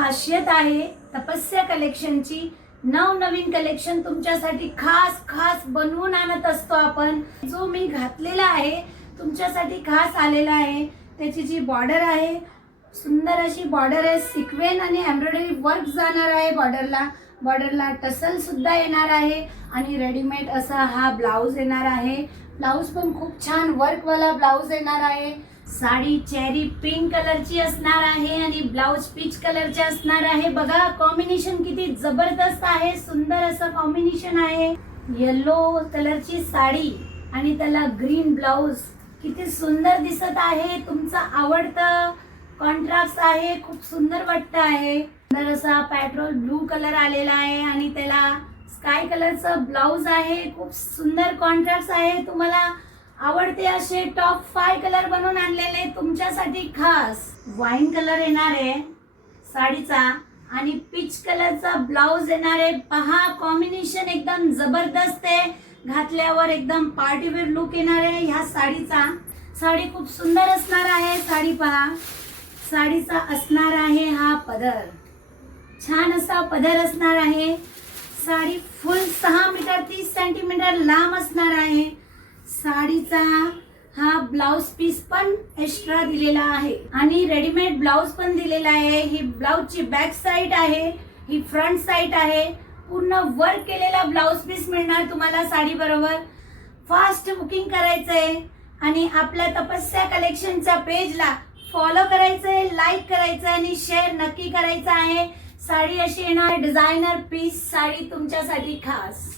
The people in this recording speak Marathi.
खासियत आहे तपस्या कलेक्शनची। नवनवीन कलेक्शन तुमच्यासाठी खास खास बनवून आणत असतो आपण। जो मी घातलेला आहे तुमच्यासाठी खास आलेला आहे। त्याची जी बॉर्डर आहे सुंदर अशी बॉर्डर आहे, सिक्वेन आणि एम्ब्रॉयडरी वर्क जाणार आहे बॉर्डरला टसल सुद्धा येणार आहे आणि रेडीमेड असा हा ब्लाउज येणार आहे। ब्लाउज पण खूप छान वर्क वाला ब्लाउज येणार आहे। साडी चेरी पिंक कलरची असणार आहे आणि ब्लाउज पीच कलरचे असणार आहे। बघा कॉम्बिनेशन किती जबरदस्त आहे, सुंदर असं कॉम्बिनेशन आहे। येलो कलरची साडी आणि त्याला ग्रीन ब्लाउज किती सुंदर दिसत आहे। तुमचा आवडता कॉन्ट्रास्ट आहे, खूप सुंदर वाटत आहे। सुंदर असा पेट्रोल ब्लू कलर आलेला आहे आणि त्याला स्काय कलरचा ब्लाउज आहे। खूप सुंदर कॉन्ट्रास्ट आहे। तुम्हाला आवडते असे टॉप 5 कलर बनवून आणलेले तुमच्यासाठी खास। वाईन कलर येणार आहे साडीचा आणि पीच कलरचा ब्लाउज येणार आहे। पहा कॉम्बिनेशन एकदम जबरदस्त आहे, घातल्यावर एकदम पार्टीवेअर लुक येणार आहे ह्या साडीचा। साडी खूप सुंदर असणार आहे। साडी पहा, साडीचा असणार आहे हा पदर, छान असा पदर असणार आहे। साडी फुल 6 मीटर 30 सेंटीमीटर लांब असणार आहे। साडीचा हा ब्लाउज पीस पण एक्स्ट्रा दिलेला आहे आणि रेडीमेड ब्लाउज पण दिलेला आहे। ही ब्लाउजची बॅक साइड आहे, ही फ्रंट साइड आहे। पूर्ण वर्क केलेला ब्लाउज पीस मिळणार तुम्हाला साडी बरोबर। फास्ट बुकिंग करायचंय आणि आपल्या तपस्या कलेक्शनच्या पेजला फॉलो करायचंय, लाईक करायचं आणि शेअर नक्की करायचं आहे। साडी अशी येणार डिझायनर पीस साडी तुमच्यासाठी खास।